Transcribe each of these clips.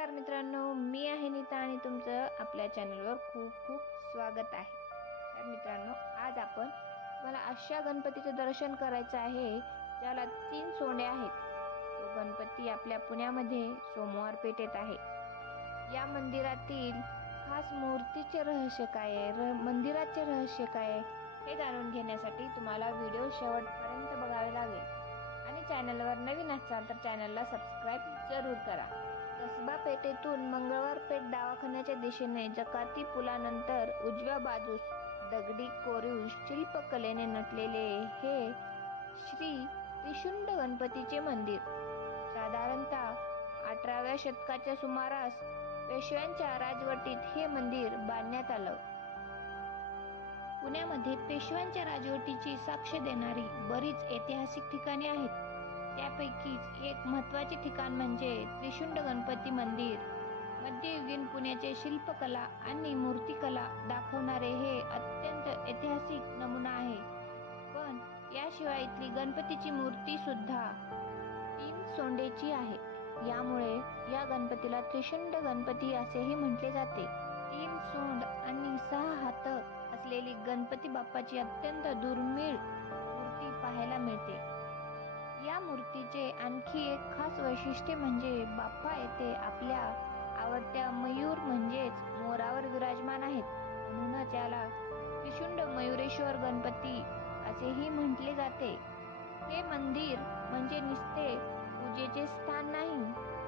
नमस्कार मित्रांनो, मी आहे नीता आणि तुमचं आपल्या चॅनलवर खूप खूप स्वागत आहे. तर मित्रांनो, आज मला अशा गणपतीचं दर्शन करायचं आहे ज्याला 3 सोंडे आहेत. तो गणपती आपल्या पुण्यामध्ये सोमवार पेठेत आहे. या मंदिरातील खास मूर्तीचे रहस्य काय आहे, मंदिराचे रहस्य काय आहे हे जाणून घेण्यासाठी तुम्हाला व्हिडिओ शेवटपर्यंत बघावे लागेल. आणि चॅनलवर नवीन असाल तर चॅनलला सबस्क्राईब जरूर करा. कसबा पेठेतून मंगळवार पेठ दवाखान्याच्या दिशेने जकाती पुलानंतर उजव्या बाजूस दगडी कोरीव शिल्पकलेने नटलेले हे श्री त्रिशुंड गणपतीचे मंदिर साधारणतः 18व्या शतकाच्या सुमारास पेशव्यांच्या राजवटीत हे मंदिर बांधण्यात आलं. पुण्यामध्ये पेशव्यांच्या राजवटीची साक्ष देणारी बरीच ऐतिहासिक ठिकाणे आहेत. त्यापैकीच एक महत्त्वाचे ठिकाण म्हणजे त्रिशुंड गणपती मंदिर. मध्ययुगीन पुण्याचे शिल्पकला आणि मूर्तिकला दाखवणारे हे अत्यंत ऐतिहासिक नमुना आहे. पण याशिवाय इथली गणपतीची मूर्ती सुद्धा 3 सोंडेची आहे. यामुळे या गणपतीला त्रिशुंड गणपती असेही म्हटले जाते. 3 सोंड आणि 6 हात असलेली गणपती बाप्पाची अत्यंत दुर्मिळ मूर्ती पाहायला मिळते. या मूर्तीचे आणखी एक खास वैशिष्ट्य म्हणजे बाप्पा येथे आपल्या आवडत्या मयूर म्हणजेच मोरावर विराजमान आहेत. म्हणूनच याला त्रिशुंड मयुरेश्वर गणपती असेही म्हटले जाते. हे मंदिर म्हणजे नुसते पूजेचे स्थान नाही,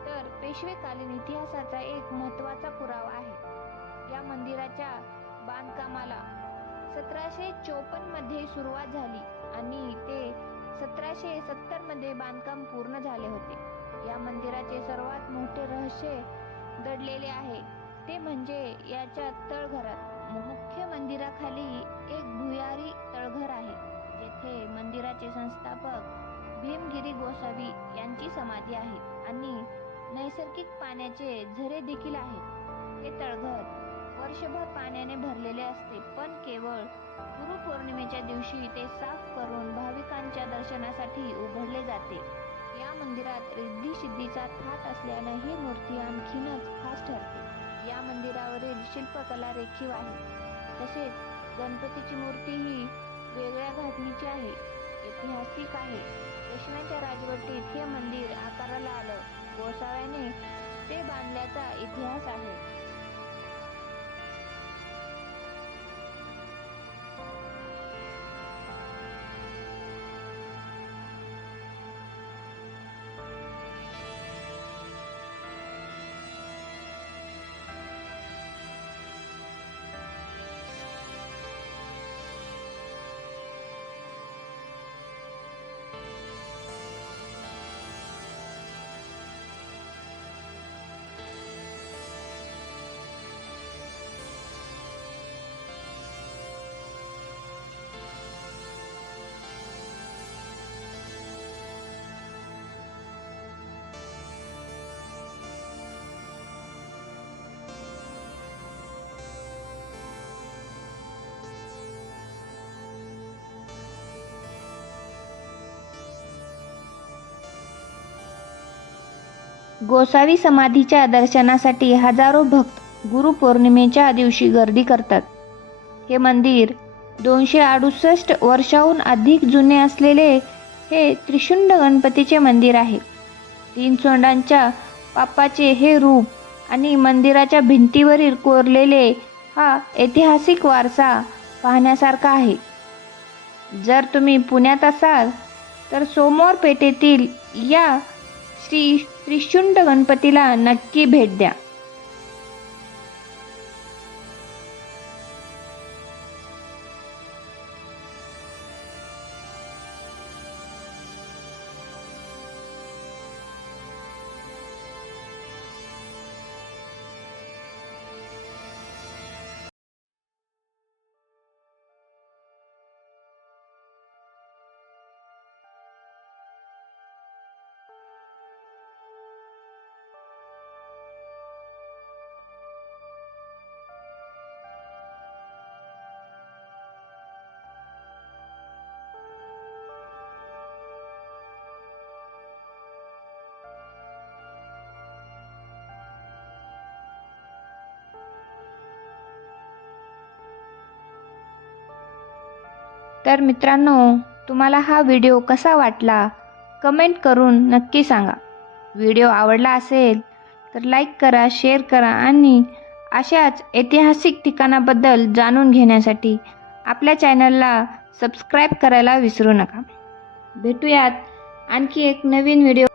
तर पेशवेकालीन इतिहासाचा एक महत्त्वाचा पुरावा आहे. या मंदिराच्या बांधकामाला 1754 मध्ये सुरुवात झाली आणि ते 1770 मध्ये बांधकाम पूर्ण झाले होते. या मंदिराचे सर्वात मोठे रहस्य दडलेले आहे ते म्हणजे याच्या तळघरात. मुख्य मंदिराखाली एक भुयारी तळघर आहे, जेथे मंदिराचे संस्थापक भीमगिरी गोसावी यांची समाधी आहे आणि नैसर्गिक पाण्याचे झरे देखील आहेत. हे तळघर वर्षभर पाण्याने भरलेले असते, पण केवळ गुरुपौर्णिमेच्या दिवशी ते साफ करून भाविकांच्या दर्शनासाठी उघडले जाते. या मंदिरात रिद्धी सिद्धीचा थाट असल्यानं ही मूर्ती आणखीनच खास ठरते. या मंदिरावरील शिल्पकला रेखीव आहे. तसेच गणपतीची मूर्ती ही वेगळ्या धाटणीची आहे, ऐतिहासिक आहे. पेशव्यांच्या राजवटीत हे मंदिर आकाराला आलं. गोसाव्याने ते बांधल्याचा इतिहास आहे. गोसावी समाधीच्या दर्शनासाठी हजारो भक्त गुरुपौर्णिमेच्या दिवशी गर्दी करतात. हे मंदिर 268 वर्षाहून अधिक जुने असलेले हे त्रिशुंड गणपतीचे मंदिर आहे. 3 सोंडांच्या बाप्पाचे हे रूप आणि मंदिराच्या भिंतीवरील कोरलेले हा ऐतिहासिक वारसा पाहण्यासारखा आहे. जर तुम्ही पुण्यात असाल तर सोमवार पेठेतील या श्री त्रिशुंड गणपतीला नक्की भेट द्या. तर मित्रांनो, तुम्हाला हा व्हिडिओ कसा वाटला कमेंट करून नक्की सांगा. व्हिडिओ आवडला असेल तर लाईक करा, शेअर करा आणि अशाच ऐतिहासिक ठिकाणाबद्दल जाणून घेण्यासाठी आपल्या चॅनलला सबस्क्राईब करायला विसरू नका. भेटूयात आणखी एक नवीन व्हिडिओ.